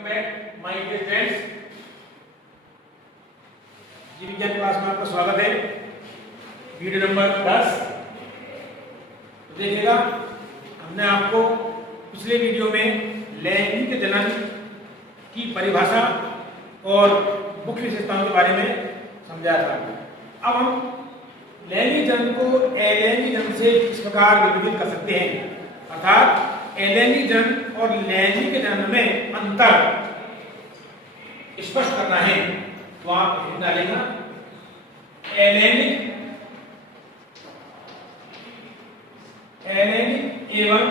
Welcome back my dear friends. जीव विज्ञान class में आपका स्वागत है। Video number 10। तो देखिएगा, हमने आपको पिछले वीडियो में लैंगिक जनन की परिभाषा और मुख्य विशेषताओं के बारे में समझाया था। अब हम लैंगिक जनन को अलैंगिक जनन से किस प्रकार विभाजित कर सकते हैं, अर्थात अलैंगिक जनन और लैंगिक जनन में अंतर स्पष्ट करना है। तो आप लिख डालेगा अलैंगिक एवं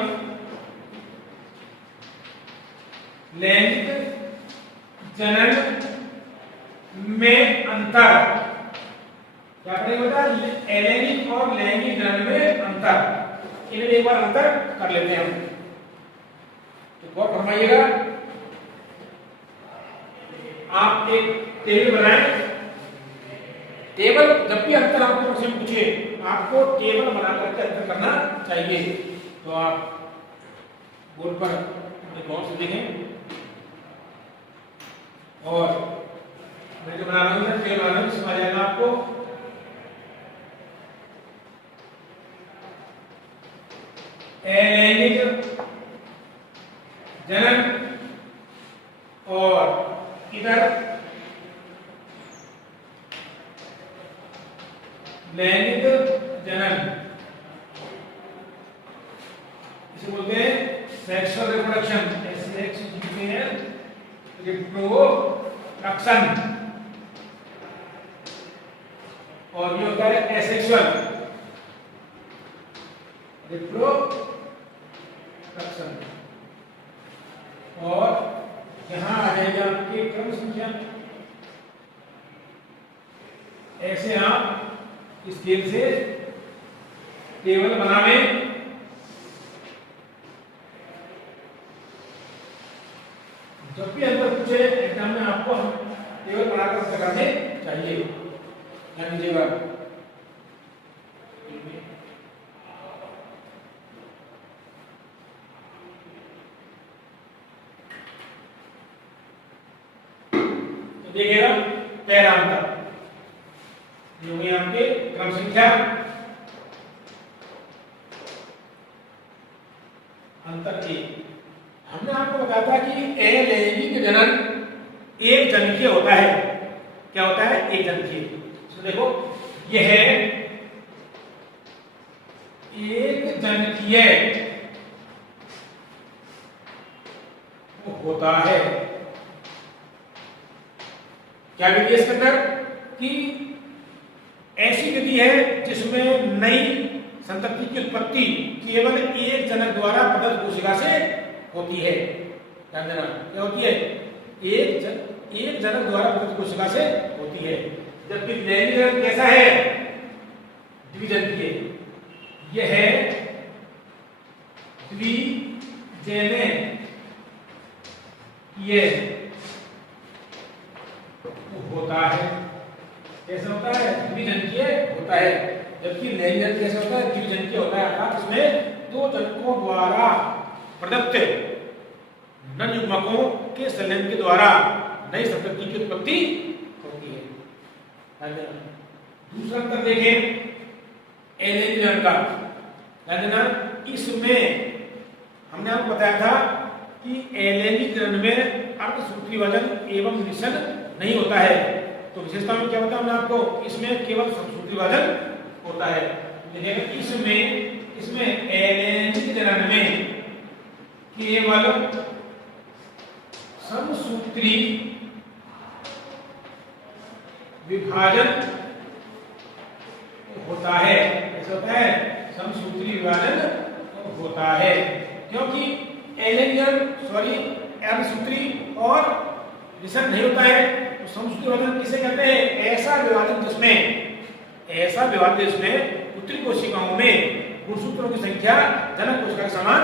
लैंगिक जनन में अंतर। क्या करेंगे बेटा? अलैंगिक और लैंगिक जनन में अंतर। इन्हें एक बार अंतर कर लेते हैं हम। तो गौर फरमाइएगा, आप एक टेबल बनाएं। टेबल जब भी अंतर आपको प्रश्न पूछे, आपको टेबल बना करके अंतर करना चाहिए। तो आप बोर्ड पर अपने गौर से देखें और मैं जो बना रहा हूं टेबल बना रहा हूं, समझ आएगा आपको। अलैंगिक जनन और इधर लैंगिक जनन, इसे बोलते हैं सेक्सुअल रिप्रोडक्शन। सेक्स लिखते हैं रिप्रोडक्शन, और ये होता है एसेक्सुअल रिप्रोडक्शन। और यहां आ जाएगा आपके क्रम संख्या। ऐसे आप स्केल से टेबल बनावे। जब भी अंतर पूछे एग्जाम में, आपको टेबल बनाकर करने चाहिए। ध्यान दीजिएगा। देखिएगा पहला अंतर ये हुई आपके क्रम संख्या। अंतर एक, हमने आपको बताया था कि अलैंगिक जनन एक जनिकीय होता है। क्या होता है? एक जनिकीय। तो देखो, यह है एक जनिकीय होता है। क्या विधि है इसके अंदर? कि ऐसी विधि है जिसमें नई संतति की उत्पत्ति केवल एक जनक द्वारा प्रदत्त कोशिका से होती है। ध्यान देना, क्या होती है? एक जनक द्वारा प्रदत्त कोशिका से होती है। जबकि लैंगिक जनन कैसा है? द्विजनकीय। यह है द्विजनकीय होता है। कैसा होता है? द्विजनकीय होता है। जबकि लैंगिक जनन कैसा होता है? द्विजनकीय होता है, अर्थात इसमें दो जनकों द्वारा प्रदत्त नर युग्मकों के संलयन के द्वारा नई संतति की उत्पत्ति होती है। दूसरा अंतर देखें अलैंगिक जनन का। ध्यान देना, इसमें हमने आपको बताया था कि अलैंगिक जनन में अर्धसूत्री वजन एवं निषद नहीं होता है। तो विशेषता में क्या होता है? हमने आपको इसमें केवल समसूत्री विभाजन होता है। देखिए, इसमें अलैंगिक जनन में केवल समसूत्री विभाजन होता है। ऐसा होता है, समसूत्री विभाजन होता है, क्योंकि अर्धसूत्री और निषद नहीं होता है। तो समसूत्री विभाजन किसे कहते हैं? ऐसा विभाजन जिसमें उत्तरी कोशिकाओं में गुणसूत्रों की संख्या जनक कोशिका के समान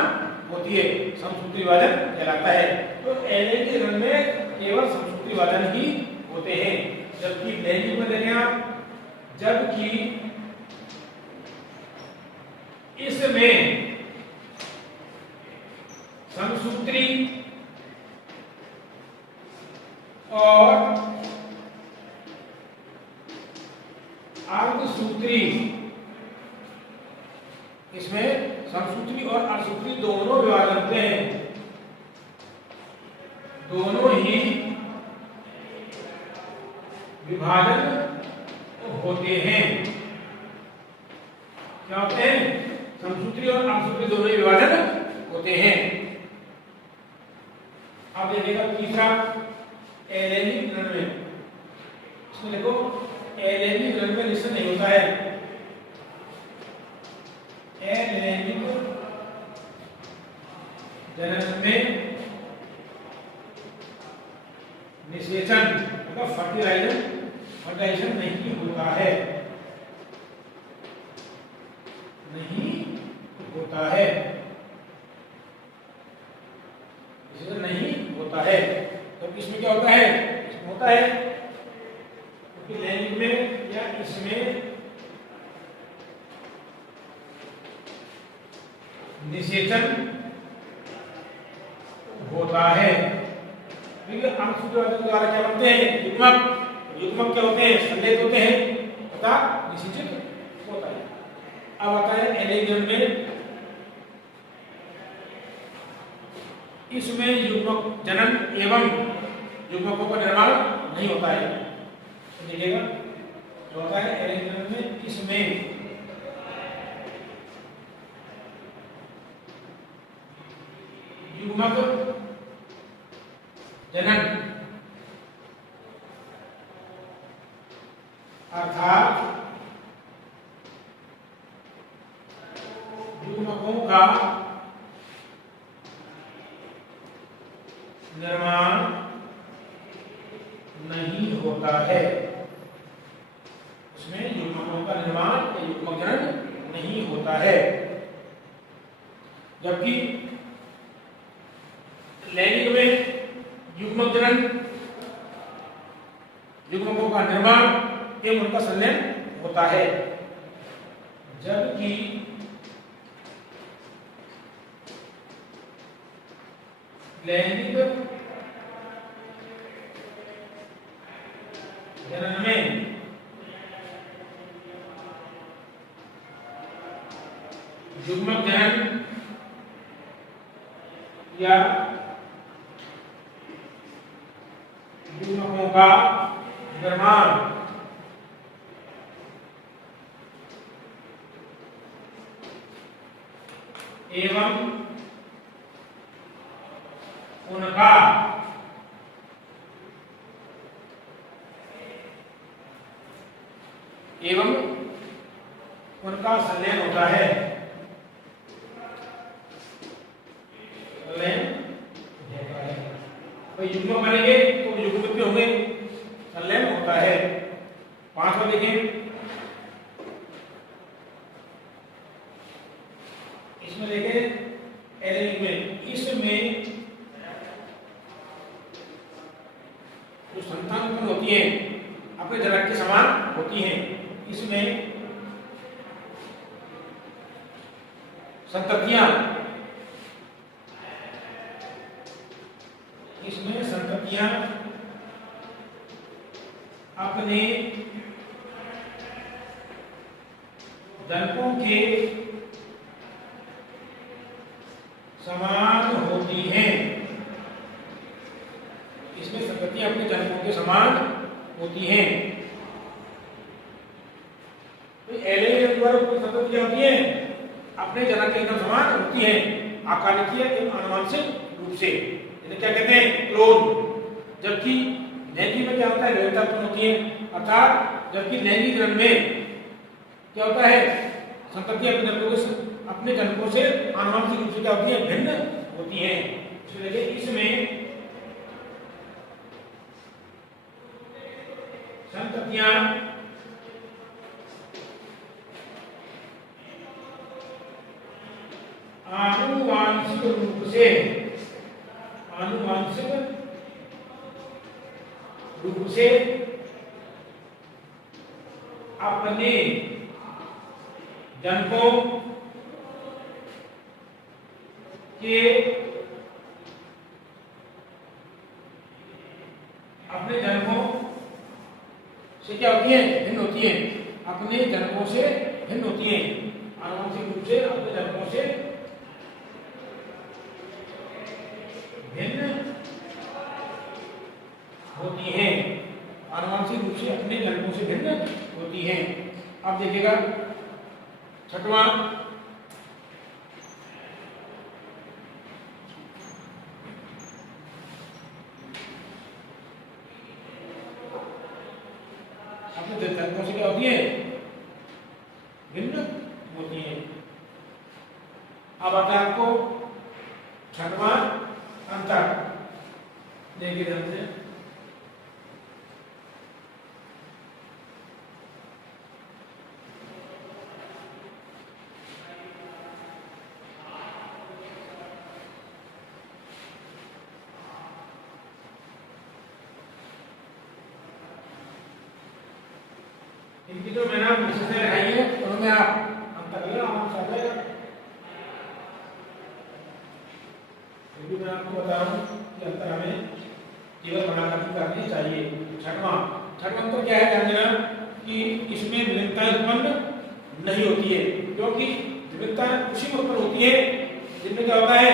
होती है, समसूत्री विभाजन कहलाता है। तो अलैंगिक जनन में केवल समसूत्री विभाजन ही होते हैं। जबकि लैंगिक में देखें आप, जबकि इसमें समसूत्री और अर्धसूत्री, इसमें समसूत्री और अर्धसूत्री दोनों विभाजन होते हैं, दोनों ही विभाजन होते हैं। क्या होते हैं? समसूत्री और अर्धसूत्री दोनों ही विभाजन होते हैं। अब देखिएगा तीसरा एलएलई वितरण में, इसमें देखो एलएलई वितरण में निश्चित नहीं होता है। एलएलई जनन में निषेचन मतलब फर्टिलाइजेशन नहीं होता है, नहीं होता है, निषेचन नहीं होता है। तो इसमें क्या होता है? इसमें होता है क्योंकि लैंगिक में या इसमें निषेचन होता है। अंशसूत्री द्वारा क्या बनते हैं? युग्मक। युग्मक क्या होते हैं? संलेख होते हैं तथा निषेचित होता है। अब आता है एलएलई में, इसमें युग्मक जनन एवं युग्मकों का निर्माण नहीं होता है। तो देखिएगा जो होता है एलएलई में, इसमें युग्मक जनन अर्थात युग्मकों का निर्माण नहीं होता है। उसमें युग्मकों का निर्माण या युग्मक जनन नहीं होता है। जबकि लैंगिक में युग्मक जनन, युग्मकों का निर्माण एवं उनका संलयन होता है। जबकि लैंगिक जनन में युग्मक जनन या युग्मकों का निर्माण एवं उनका संलयन होता है। तो युग्मक बनेंगे तो युग्मित भी होंगे, संलयन होता है। पांचवा देखें, इसमें देखें एलएलई में, इसमें जो संतान उत्पन्न होती है अपने जनक के समान होती हैं। इसमें संततियां अपने जनकों के समान होती हैं। इसमें संततियां अपने जनकों के समान होती हैं। तो एलएलई द्वारा कोई संततियां होती हैं अपने जनक के एकदम समान होती हैं, आकारिकीय एवं आनुवंशिक रूप से, इन्हें क्या कहते हैं? क्लोन। जबकि लैंगिक में क्या होता है? विविधता उत्पन्न होती है, अर्थात जबकि लैंगिक जनन में क्या होता है? संततियां अपने जनकों से आनुवंशिक रूप से क्या होती है? भिन्न होती हैं। इसलिए इसमें संततियां आनुवांशिक रूप से अपने जनकों के अपने जनकों से क्या होती है? भिन्न होती है। अपने जनकों से भिन्न होती है। आनुवंशिक रूप से अपने जनकों से भिन्न होती हैं। आनुवंशिक रूप से अपने जनकों से भिन्न होती हैं। अब देखिएगा छठवां, अपने जनकों से क्या होती है? भिन्न होती है। अब आता है आपको छठवां अंतर। देखिए ध्यान से, इनकी जो मैंने आप विशेषताएं लगाई है उनमें आप अंतर लिया आराम से आ जाएगा। ये भी मैं आपको बता रहा हूँ कि अंतर हमें केवल बनाकर करनी चाहिए। छठवां अंतर क्या है? ध्यान देना कि इसमें विविधताएं उत्पन्न नहीं होती है, क्योंकि विविधताएं उसी में उत्पन्न होती है जिनमें क्या होता है?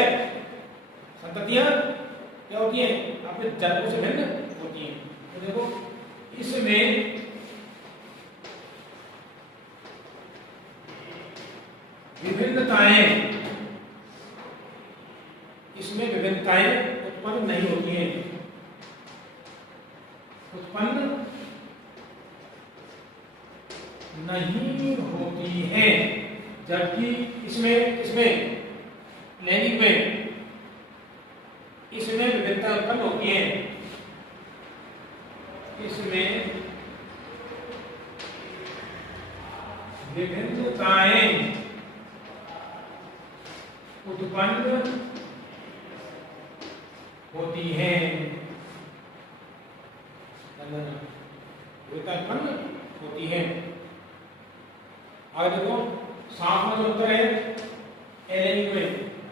संततियां क्या होती हैं? अपने जनकों से भिन्न होती हैं। तो देखो इसमें विभिन्नताएं उत्पन्न नहीं होती हैं, उत्पन्न नहीं होती हैं। जबकि इसमें लैंगिक में इसमें विभिन्नता उत्पन्न होती हैं। इसमें विभिन्नताएं उत्पन्न होती हैं। उत्पन्न होती हैं। आगे देखो सातवां जो उत्तर है एलैंगिक में,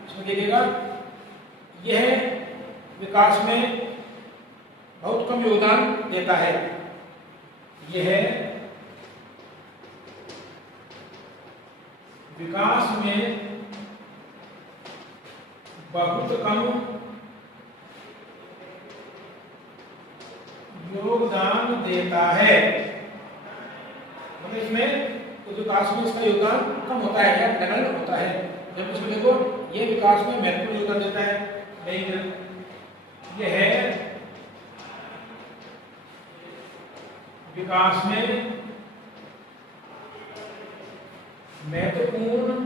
इसमें देखिएगा यह विकास में बहुत कम योगदान देता है। यह विकास में बहुत कम योगदान देता है। मतलब इसमें तो विकास में इसका योगदान कम होता है या नगण्य होता है। जब इसमें देखो ये विकास में महत्वपूर्ण योगदान देता है, लेकिन यह विकास में महत्वपूर्ण योगदान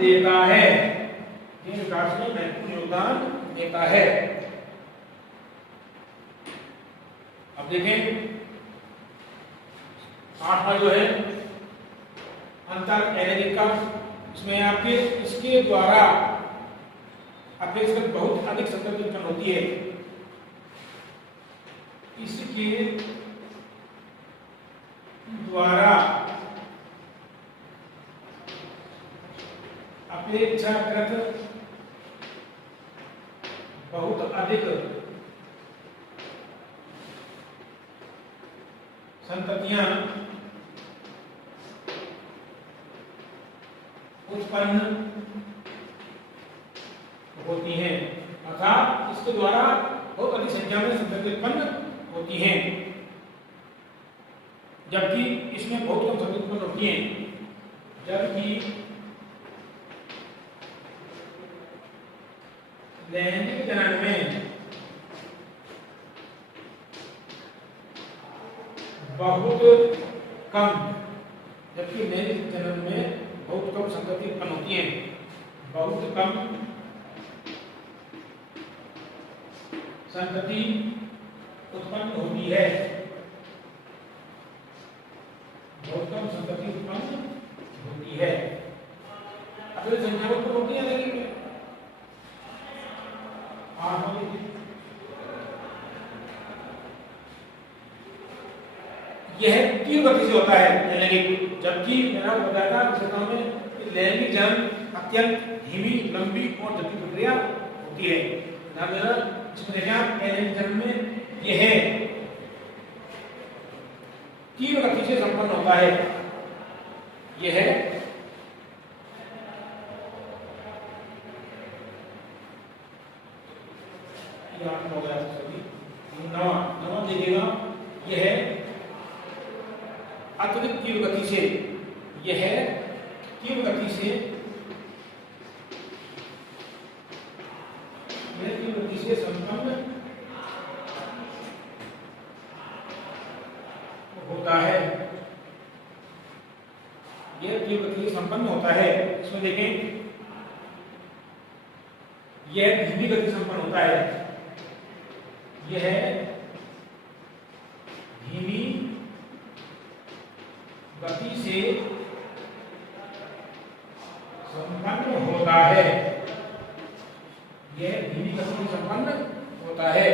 देता है। ये विकास में महत्वपूर्ण योगदान देता है। अब देखें आठवां जो है अंतर एलैंगिक का, इसमें आपके इसके द्वारा अपेक्षाकृत बहुत अधिक संतति उत्पन्न होती है। इसके द्वारा अपेक्षाकृत बहुत अधिक संततियां उत्पन्न होती हैं, अर्थात इसके द्वारा बहुत अधिक संख्या में संतति उत्पन्न होती हैं, जबकि इसमें बहुत कम संतति उत्पन्न होती हैं। जबकि लैंगिक जनन में बहुत कम, जबकि लैंगिक जनन में बहुत कम संतति उत्पन्न होती है। बहुत कम संतति उत्पन्न होती है। बहुत कम संतति उत्पन्न होती है। अब ये संख्या उत्पन्न होती है लेकिन यह तीव्र गति से होता है लैंगिक, जबकि मैंने आपको बताया था विशेषताओं में लैंगिक जनन अत्यंत धीमी, लंबी और जटिल प्रक्रिया होती है। ध्यान देना, इसमें देखें आप एन चरण में ये है तीव्र गति से संपन्न होता है, ये है हो गया सभी नवा देखिएगा, यह है अत्यधिक तीव्र गति से, यह है तीव्र गति से, यह तीव्र गति से संपन्न होता है, यह तीव्र गति से संपन्न होता है। इसमें देखें यह धीमी गति संपन्न होता है, यह धीमी गति से संपन्न होता है, यह धीमी गति से संपन्न होता है।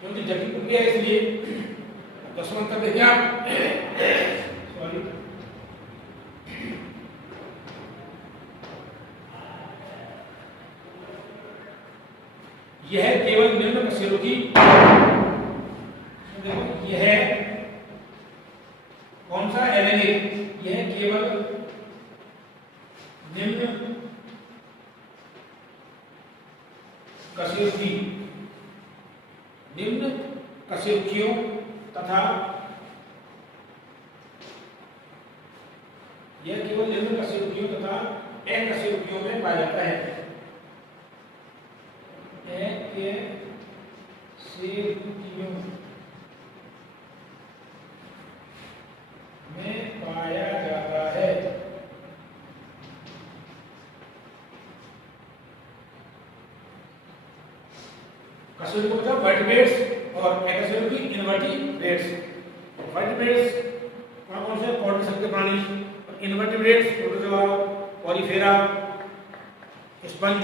क्योंकि जटिल प्रक्रिया इसलिए 10वां अंतर देखिए आप, सॉरी यह केवल निम्न कशेरुकी की, देखो यह कौन सा एलेनिक, यह केवल निम्न कशेरुकी, निम्न कशेरुकियों तथा यह केवल निम्न कशेरुकियों तथा एककशेरुकियों में पाया जाता है, एककशेरुकियों में पाया जाता है। कशेरुकी मतलब वर्टिब्रेट्स और एककशेरुकी इनवर्टिब्रेट्स। वर्टिब्रेट्स कौन से पौधे सबके प्राणी, इनवर्टिब्रेट्स प्रोटोजोआ, पॉलीफेरा, स्पंज,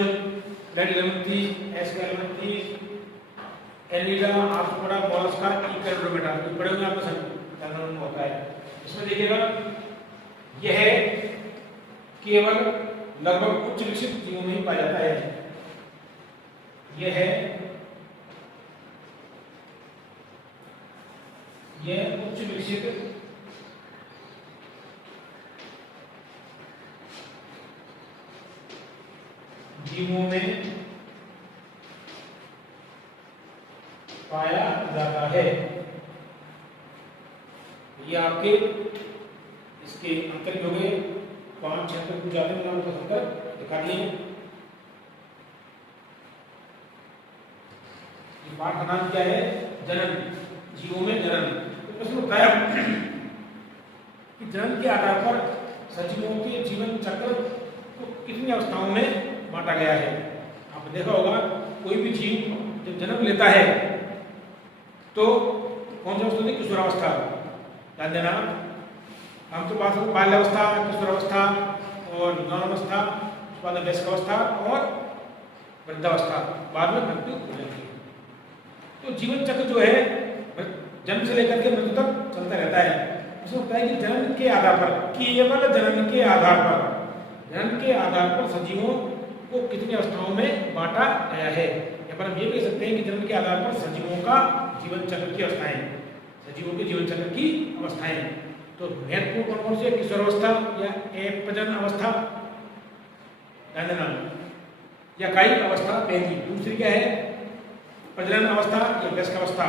डेड एलिमेंट्रीज, एस्केलेमेंट्रीज, एनिडा, आर्थ्रोपोडा, मोलस्का, इक्वेडोमेटा, ये पढ़े होंगे आपको सब जानना होता है। इसमें देखिएगा यह केवल लगभग उच्च विकसित जीवों में ही पाया जाता है, यह उच्च विकसित जीवों में पाया जाता है। ये आपके इसके अंतर हो गए 5-6 कुछ ज्यादा नाम का अंतर दिखा दिए। पाठ का नाम क्या है? जनन, जीवों में जनन। तो प्रश्न उठाया कि जनन के आधार पर सजीवों के जीवन चक्र को कितनी अवस्थाओं में बांटा गया है। आपने देखा होगा कोई भी जीव जब जन्म लेता है तो कौन सी अवस्था होती है? किशोरावस्था। ध्यान देना, हम तो बात करें बाल्यावस्था, किशोरावस्था और यौनावस्था, उसके बाद वयस्कावस्था और वृद्धावस्था, बाद में मृत्यु हो जाती है। तो जीवन चक्र जो है जन्म से लेकर के मृत्यु तक चलता रहता है। उसमें होता है कि जन्म के आधार पर, केवल जन्म के आधार पर, जन्म के आधार पर सजीवों को कितनी अवस्थाओं में बांटा गया है। या पर हम ये कह सकते हैं कि जन्म के आधार पर सजीवों का जीवन चक्र की अवस्थाएं, सजीवों के जीवन चक्र की अवस्थाएं। तो महत्वपूर्ण कौन कौन सी है? किशोरावस्था या प्रजनन अवस्था, या कायी अवस्था पहली। दूसरी क्या है? प्रजनन अवस्था या वयस्कावस्था।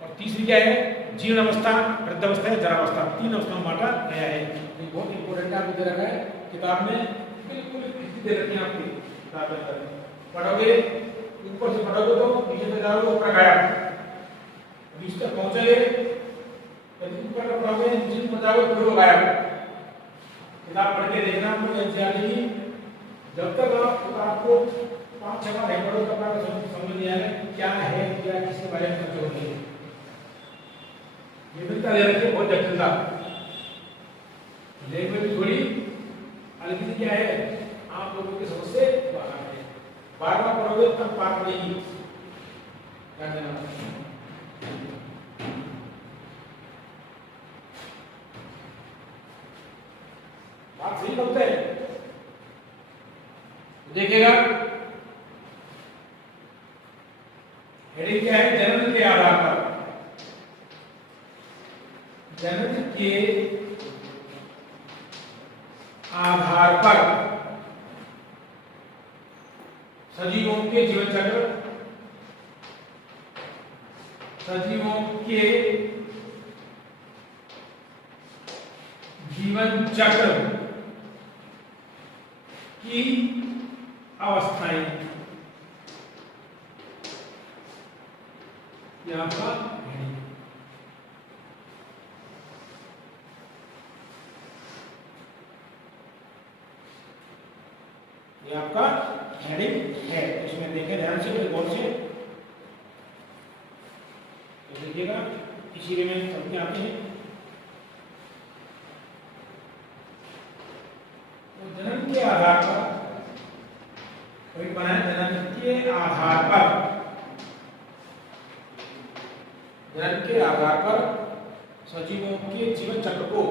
और तीसरी क्या है? जीवन अवस्था, वृद्धावस्था या जरावस्था। 3 अवस्था में बांटा गया है। ये बहुत इंपॉर्टेंट आपको दे रखा है किताब में, बिल्कुल दे रखी है आपकी किताब में। पढ़ोगे ऊपर से पढ़ोगे तो नीचे से जाओगे ऊपर गायब, बीच तक पहुंचोगे ऊपर का पढ़ोगे नीचे से जाओगे फिर वो गायब। किताब पढ़ के देखना एनसीईआरटी, जब तक आपको 5-6 बार नहीं पढ़ो तब आपको समझ नहीं आएगा क्या है, क्या किसके बारे में चर्चा होती है। ये मिलता दे रखी है बहुत जटिलता, लेकिन भी थोड़ी अलग क्या है, आप लोगों की समझ से बाहर है। बार बार पढ़ोगे तब पार पड़ेगी। क्या कहना? बात सही बोलते हैं। देखिएगा हेडिंग क्या है, जनन के आधार पर, जनन के आधार पर सजीवों के जीवन चक्र, सजीवों के जीवन चक्र की अवस्थाएं, यहां पर ये आपका हेडिंग है। इसमें देखें ध्यान से, गौर से तो देखिएगा, इसी में सबके आते हैं। तो जनन के आधार पर कोई बनाए, जनन के आधार पर, जनन के आधार पर सजीवों के जीवन चक्र को,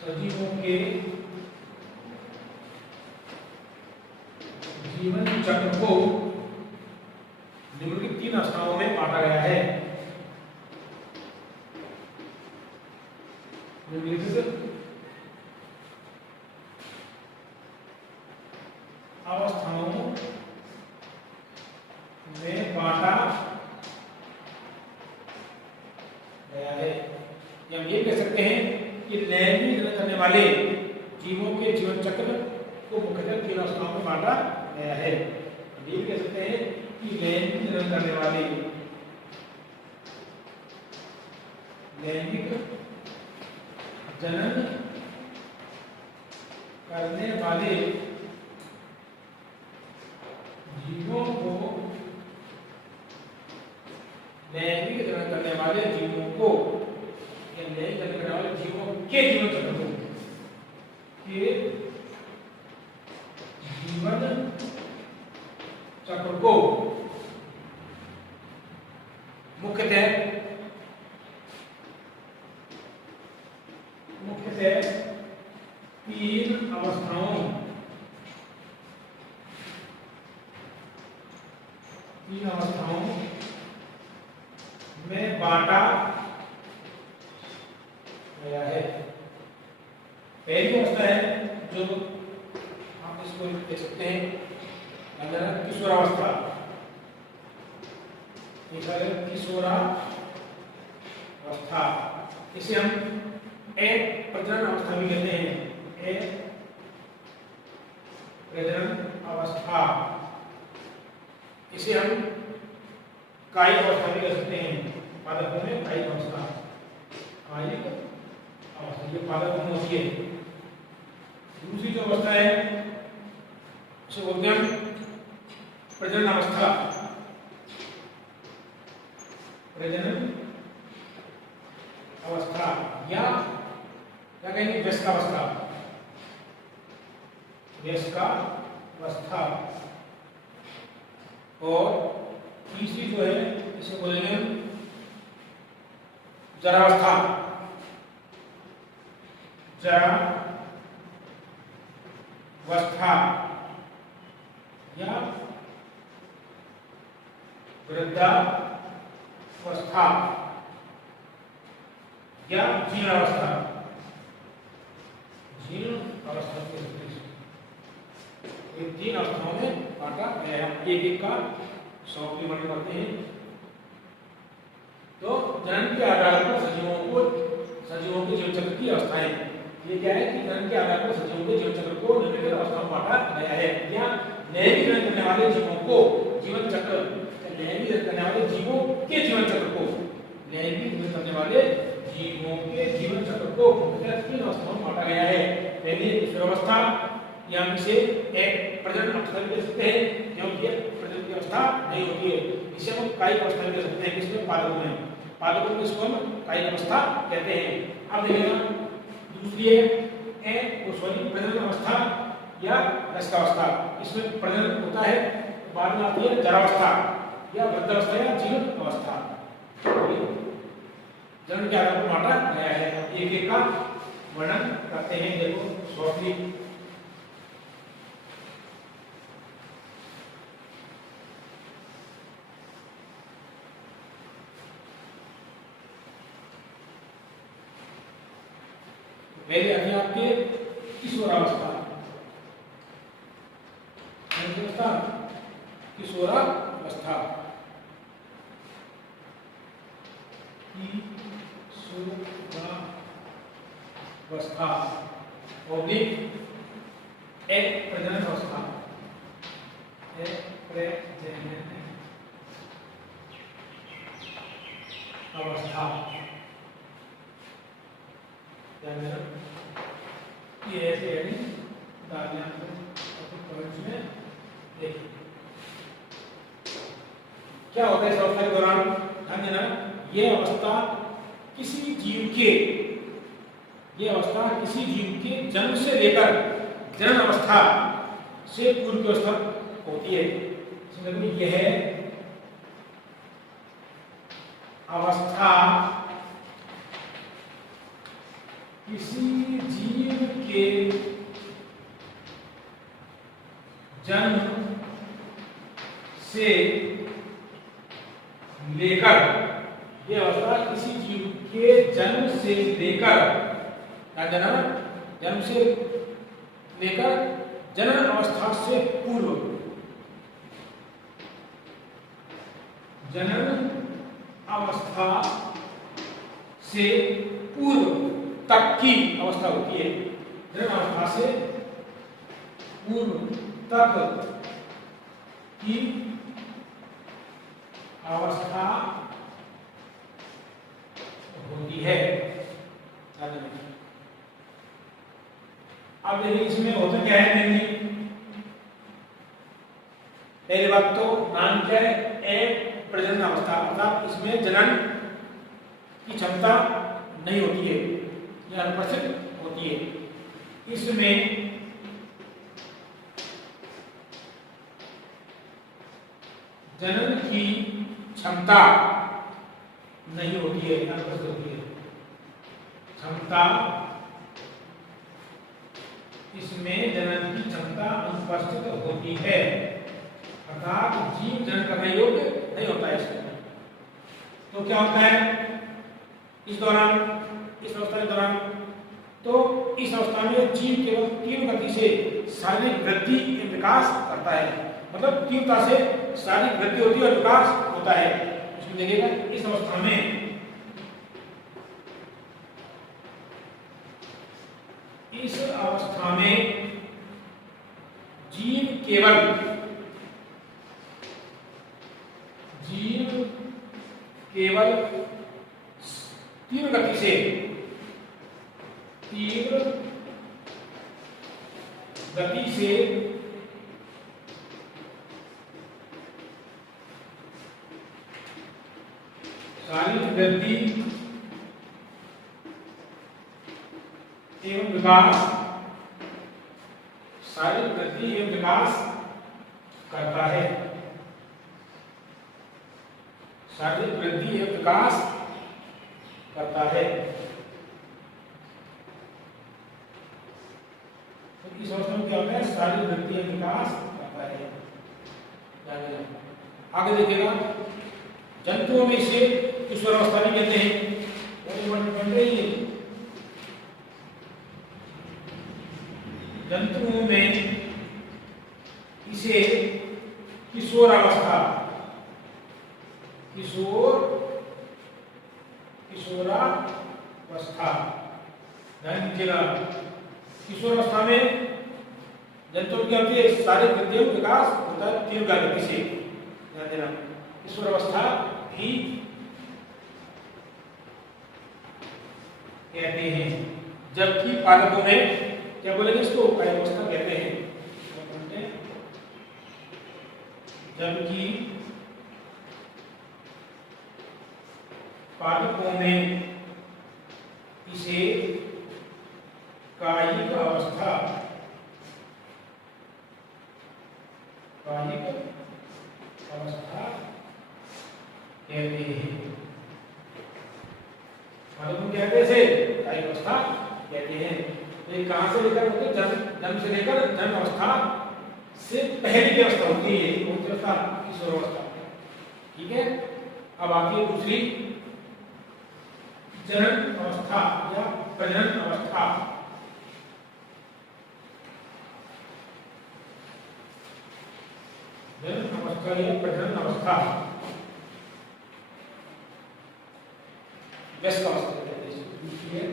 सजीवों के जीवन चक्र को निम्नलिखित 3 अवस्थाओं में बांटा गया है। निम्नलिखित अवस्थाओं में बांटा गया है। या हम ये कह सकते हैं कि लैंगिक जनन करने वाले जीवों के जीवन चक्र को मुख्यतः 3 अवस्थाओं में बांटा गया है। ये कह सकते हैं कि लैंगिक जनन करने वाले, लैंगिक जनन करने वाले जीवों को, लैंगिक जनन करने वाले जीवों को, या लैंगिक जनन करने वाले जीवों के जीवन चक्र को, के जीवन चक्र को मुख्यतः 3 अवस्थाओं, 3 अवस्थाओं में बांटा गया है। पहली अवस्था है जो आप इसको देख सकते हैं किशोरावस्था, किशोरावस्था, इसे हम प्रजनन अवस्था भी कहते हैं। प्रजनन अवस्था, इसे हम कायिक अवस्था भी कह सकते हैं। पादपों में कायिक अवस्था, कायिक अवस्था ये पादपों में होती है। दूसरी जो अवस्था है उसे बोलते हैं प्रजनन अवस्था, प्रजनन अवस्था, या क्या कहेंगे वयस्कावस्था, वयस्कावस्था। और तीसरी जो है इसे बोलेंगे जरावस्था, जरावस्था, या वृद्धावस्था, या जीर्णावस्था, जीर्ण अवस्था के ये 3 अवस्थाओं में बांटा गया है। एक एक का 100 की वर्णन करते हैं। तो जनन के आधार पर सजीवों के जीवन चक्र की अवस्थाएं, ये क्या है कि जनन के आधार पर सजीवों के जीवन चक्र को निम्नलिखित अवस्थाओं में बांटा गया है। या लैंगिक जनन करने वाले जीवों को जीवन चक्र, लैंगिक जनन करने वाले जीवों के जीवन चक्र को, लैंगिक जनन करने वाले जीवों के जीवन चक्र को 3 अवस्थाओं में बांटा गया है। पहली किशोरावस्था, या हम इसे एक प्रजनन अवस्था भी कह सकते हैं, क्योंकि प्रजनन की अवस्था नहीं होती है। इसे हम कायिक अवस्था भी कह सकते हैं। किसमें? पादपों में। पादपों में इसको हम कायिक अवस्था कहते हैं। अब देखिएगा दूसरी है प्रजनन अवस्था या वयस्कावस्था। इसमें प्रजनन होता है, बाद में आती है जरावस्था या वृद्धावस्था या जीर्ण अवस्था। जनन के आधार पर बांटा गया है। एक एक का वर्णन करते हैं, देखो शॉर्टली। पहले आगे आपके किशोरावस्था, किशोरावस्था, किशोरावस्था ऑब्लिक एक प्रजनन अवस्था, एक प्रजनन अवस्था। ये ऐसे यानी डालना पॉइंट्स में देखिए क्या होता है इस अवस्था के दौरान। ध्यान देना, ये अवस्था किसी जीव के जन्म से लेकर जनन अवस्था से पूर्व की अवस्था होती है। इसमें यह अवस्था किसी जीव के जन्म से लेकर, यह अवस्था किसी जीव के जन्म से लेकर, जन्म से लेकर जनन अवस्था से पूर्व, जनन अवस्था से पूर्व तक की अवस्था होती है। जनन अवस्था से पूर्व तक की अवस्था होती है। अब देखिए इसमें होता क्या है, पहली बात तो नाम क्या है, एक प्रजनन अवस्था, अर्थात इसमें जनन की क्षमता नहीं होती है, यह अनुपस्थित होती है। इसमें जनन की क्षमता नहीं होती है, अनुपस्थित होती है। क्षमता, इसमें जनन की क्षमता अनुपस्थित होती है, अर्थात जीव जनन करने योग्य नहीं होता है इसमें। तो क्या होता है इस दौरान, इस अवस्था के दौरान, तो इस अवस्था में जीव केवल तीव्र गति से शारीरिक वृद्धि एवं विकास करता है, मतलब तीव्रता से शारीरिक वृद्धि होती है और विकास होता है। इसमें देखिएगा इस अवस्था में जीव केवल तीव्र गति से शारीरिक वृद्धि एवं विकास, शारीरिक वृद्धि एवं विकास करता है, शारीरिक वृद्धि एवं विकास करता है। तो इस अवस्था में क्या होता है, शारीरिक वृद्धि एवं विकास करता है। आगे देखिएगा, जंतुओं में से किशोरावस्था भी कहते हैं, बन रही है। जंतुओं में इसे किशोरावस्था, किशोरावस्था ध्यान दीजिएगा। किशोरावस्था में जंतुओं की होती है शारीरिक वृद्धि एवं विकास होता है तीव्र गति से, ध्यान देना। किशोरावस्था भी कहते हैं, जबकि पादपों में क्या बोलेंगे इसको, कायावस्था कहते हैं। जबकि पादपों में इसे कायिक अवस्था कहते हैं। पादपों कहते हैं इसे कायिक अवस्था कहते हैं। ये कहाँ से लेकर होते हैं? जन्म से लेकर जन्म अवस्था से पहले की अवस्था होती है, कौन सी अवस्था? किशोर अवस्था। ठीक है, अब आती है दूसरी जनन अवस्था या प्रजनन अवस्था। जनन अवस्था या प्रजनन अवस्था, वयस्क अवस्था कहते हैं।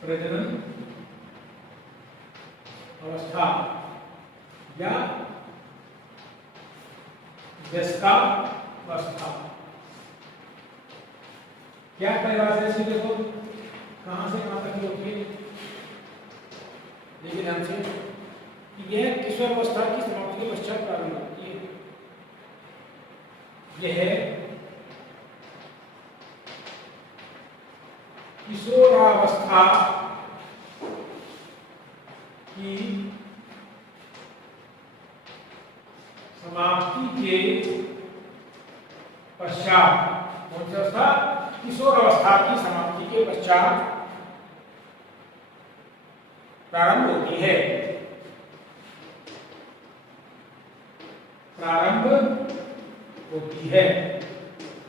प्रजनन अवस्था या व्यस्तावस्था। क्या परिभाषा है इसकी? देखो कहां से कहां तक होती है, देखिए ध्यान से कि यह किशोर अवस्था की समाप्ति के पश्चात प्रारंभ होती है। यह किशोरावस्था की समाप्ति के पश्चात, कौन सी अवस्था? किशोर अवस्था की समाप्ति के पश्चात प्रारंभ होती है। प्रारंभ होती है,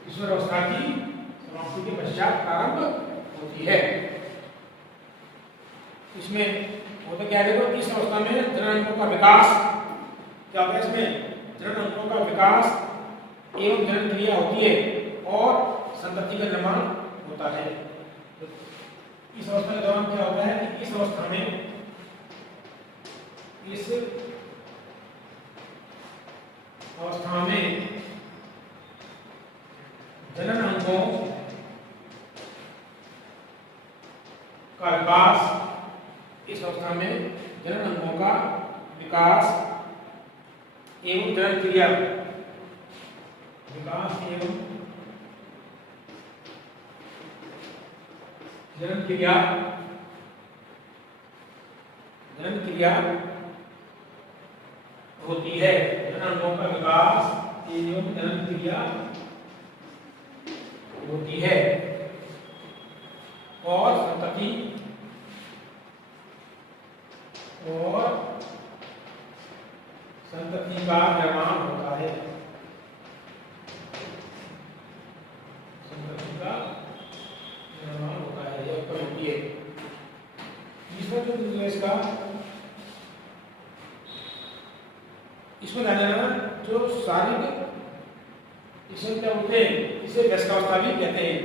किशोर अवस्था की समाप्ति के पश्चात प्रारंभ होती है। इसमें होता क्या है? देखो इस अवस्था में जननांगों का विकास क्या होता है? इसमें जननांगों का विकास एवं जनन क्रिया होती है और संतति का निर्माण होता है। तो इस अवस्था के दौरान क्या होता है कि इस अवस्था में जनन अंगों का विकास, इस अवस्था में जनन अंगों का विकास एवं जनन क्रिया, विकास एवं जनन क्रिया, जनन क्रिया होती है। जनन अंगों का विकास एवं जनन क्रिया होती है और संतति का निर्माण होता है। संतति का निर्माण होता है, यह उत्तर होती है। तीसरा जो बिंदु है इसका, इसमें ध्यान देना जो शारीरिक इसे क्या बोलते हैं? इसे व्यस्कावस्था भी कहते हैं।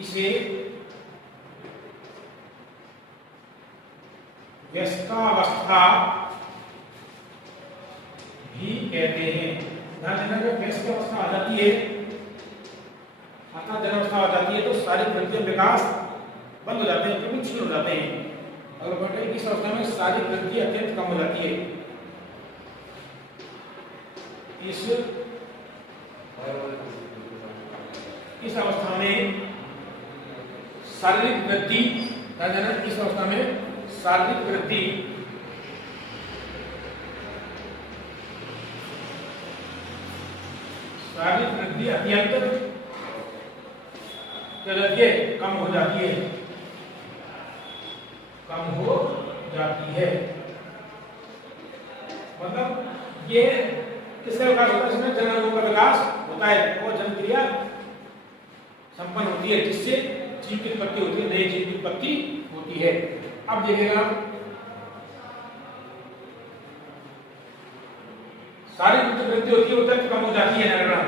इसे व्यस्कावस्था भी कहते हैं। ध्यान देना जब व्यस्कावस्था आ जाती है, अर्थात जन्मावस्था आ जाती है, तो सारी ग्रंथियों विकास बंद हो जाते हैं, क्योंकि क्षीण हो जाते हैं। अगर बोलते हैं इस अवस्था में सारी ग्रंथि अत्यंत कम हो जाती है। इस अवस्था में शारीरिक वृद्धि, इस अवस्था में शारीरिक वृद्धि अत्यंत कम हो जाती है, कम हो जाती है। मतलब ये किसका विकास होता है? इसमें जननांगों का विकास होता है और जन क्रिया संपन्न होती है, जिससे जीव की उत्पत्ति होती है, नए जीव की उत्पत्ति होती है। अब देखिएगा सारी जो वृद्धि होती है वो तक कम हो जाती है नरगण।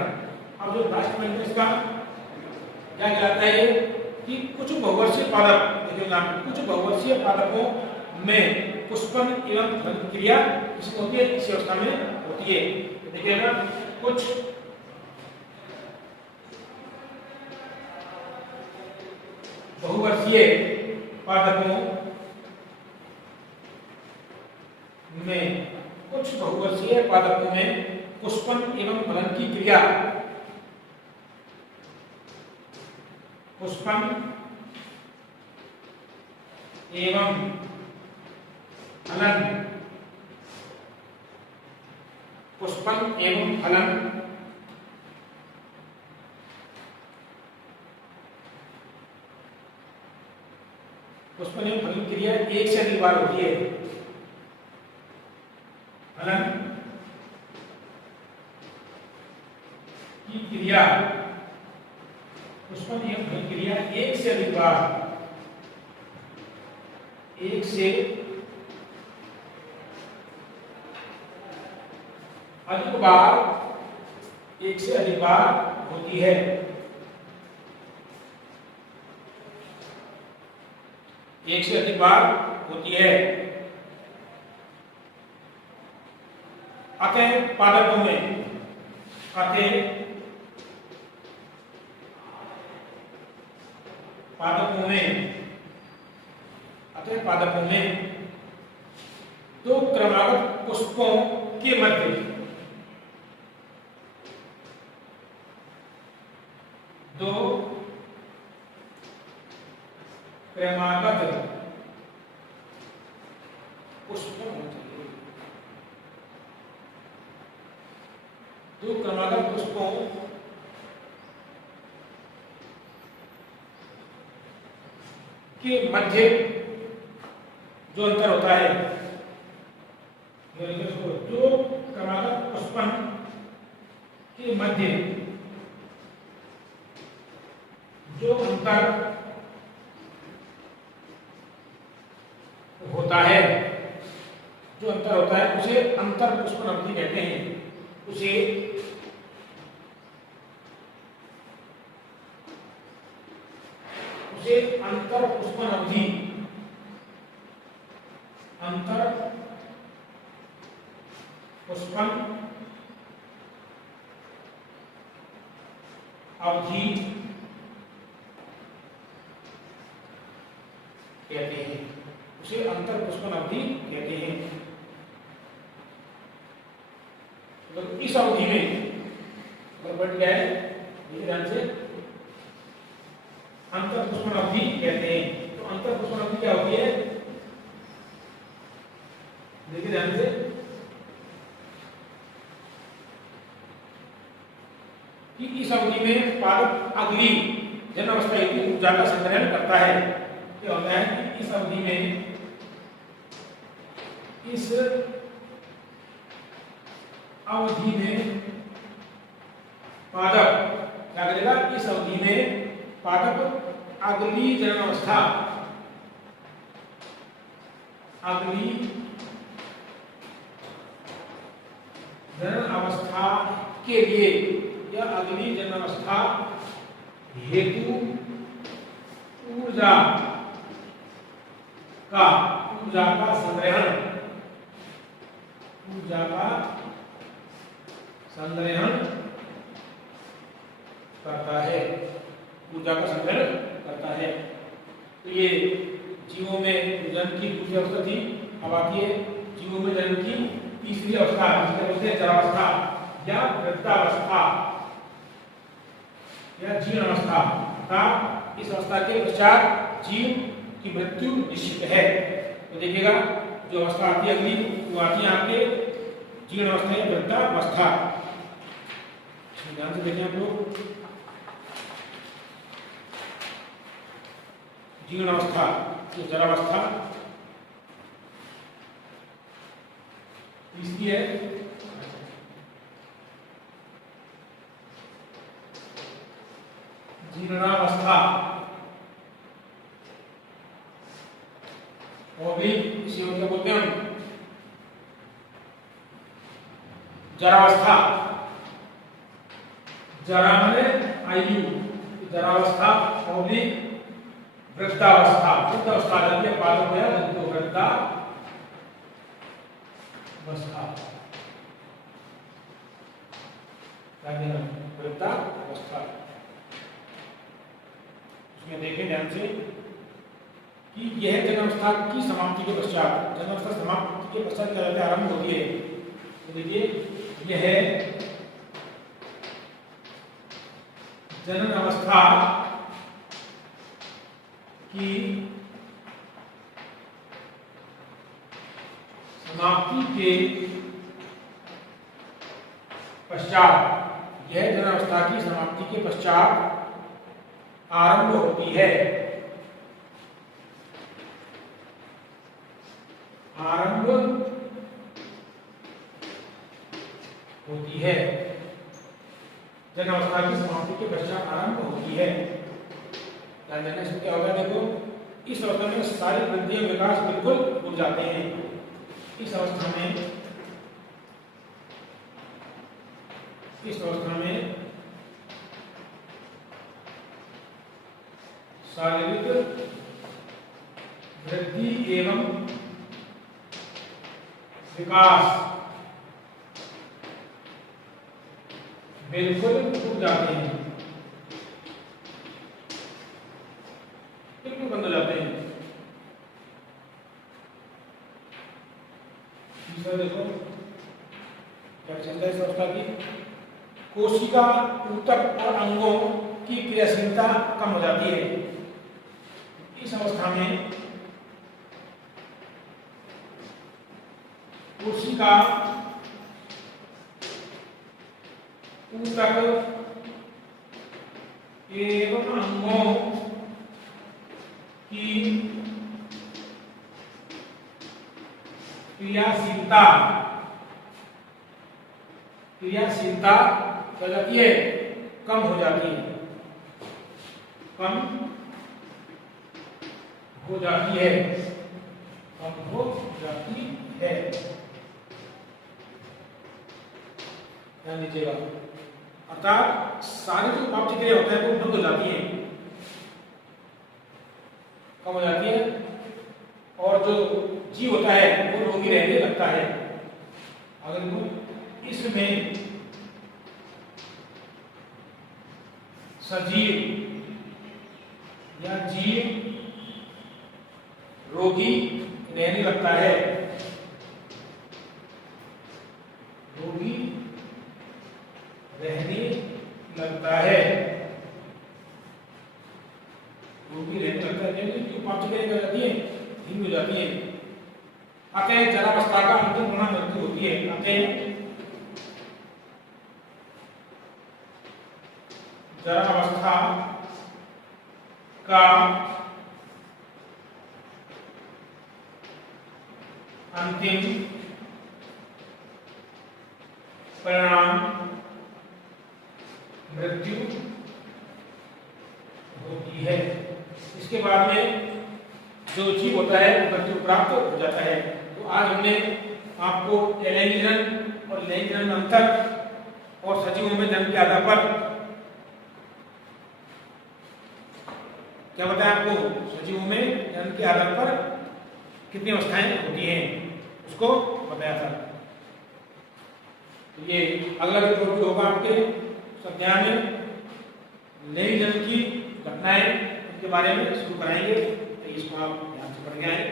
अब जो लास्ट में इसका क्या कहलाता है कि कुछ बहुवर्षीय पादप, देखिएगा कुछ बहुवर्षीय पादपों में पुष्पन एवं फलन क्रिया किसमें होती है? इसी अवस्था में होती है। देखिएगा कुछ बहुवर्षीय पादपों में, कुछ बहुवर्षीय पादपों में पुष्पन एवं फलन की क्रिया, पुष्पन एवं फलन पुष्पन एवं फलन पुष्पन एवं फलन क्रिया एक से अधिक बार होती है। फलन की क्रिया पुष्पन एवं फलन क्रिया एक से अधिक बार एक से अधिक बार होती है। एक से अधिक बार होती है। अतः पादपों में दो क्रमागत पुष्पों के मध्य दो क्रमागत पुष्पों के मध्य जो अंतर होता है, जो क्रमागत पुष्पन के मध्य जो अंतर होता है उसे अंतर पुष्पन अवधि कहते हैं। उसे अंतर पुष्पन अवधि कहते हैं। उसे अंतर पुष्पन अवधि कहते हैं। तो इस अवधि में बढ़ गया है, ध्यान से अंतर पुष्पन अवधि कहते हैं। तो अंतर पुष्पन अवधि क्या होती है, देखिए ध्यान से, कि इस अवधि में पादप अगली जन्मावस्था हेतु ऊर्जा का संग्रहण करता है। क्या होता है कि इस अवधि में पादप क्या करेगा, इस अवधि में पादप अगली जन्मावस्था के लिए या अगली जन्मावस्था हेतु ऊर्जा का संग्रहण करता है। तो ये जीवों में जन्म की दूसरी अवस्था थी। अब आती है जीवों में जन्म की तीसरी अवस्था, जिसे बोलते हैं जरावस्था या वृद्धावस्था या जीर्णावस्था। अर्थात इस अवस्था के पश्चात जीव की मृत्यु निश्चित है। तो देखिएगा जो अवस्था आती है अगली, वो आती है आपके जीर्णावस्था या वृद्धावस्था। ध्यान से देखें आप लोग, जीर्णावस्था, जरावस्था इसकी है जीर्णावस्था, और भी इसी को क्या बोलते हैं हम, जरावस्था। जरा माने आयु, जरावस्था और भी वृद्धावस्था। वृद्धावस्था जाती है पादप या जंतु, वृद्धावस्था। वृद्धावस्था उसमें देखें ध्यान से कि यह जन्मावस्था की समाप्ति के पश्चात, जन्मावस्था समाप्ति के पश्चात क्या होता है, आरंभ होती है। तो देखिए यह जनन अवस्था की समाप्ति के पश्चात, यह जन्मावस्था की समाप्ति के पश्चात आरंभ होती है। आरंभ होती है, जन्मावस्था की समाप्ति के पश्चात आरंभ होती है। ध्यान देना, इसमें क्या होगा, देखो इस अवस्था में सारी वृद्धि और विकास बिल्कुल रुक जाते हैं। इस अवस्था में शारीरिक वृद्धि एवं विकास बिल्कुल रुक जाते हैं, बिल्कुल बंद हो जाते हैं। तीसरा देखो क्या चलता है इस अवस्था की, कोशिका ऊतक और अंगों की क्रियाशीलता कम हो जाती है। इस अवस्था में कोशिका ऊतक एवं अंगों की क्रियाशीलता क्या जाती है, कम हो जाती है, कम हो जाती है, कम हो जाती है। ध्यान दीजिएगा, अर्थात सारी जो उपापचय क्रिया होता है वो बंद हो जाती है, कम हो जाती है, और जो जीव होता है वो रोगी रहने लगता है। अगर इसमें सजीव या जीव रोगी रहने लगता है, रोगी रहने लगता है, रोगी रहने लगता है, जो उपापचय क्रिया जाती है धीमी हो जाती है। अतः जरावस्था का अंतिम परिणाम मृत्यु होती है। अतः जरावस्था का अंतिम परिणाम मृत्यु होती है। इसके बाद में जो जीव होता है मृत्यु प्राप्त हो जाता है। तो आज हमने आपको अलैंगिक जनन और लैंगिक जनन में अंतर और सजीवों में जन्म के आधार पर क्या बताया आपको, सजीवों में जन्म के आधार पर कितनी अवस्थाएं होती हैं उसको बताया था। तो ये अगला जो होगा आपके स्वाध्याय में लैंगिक जनन की घटनाएं, उनके बारे में शुरू कराएंगे। तो इसको आप ध्यान से पढ़ के आए।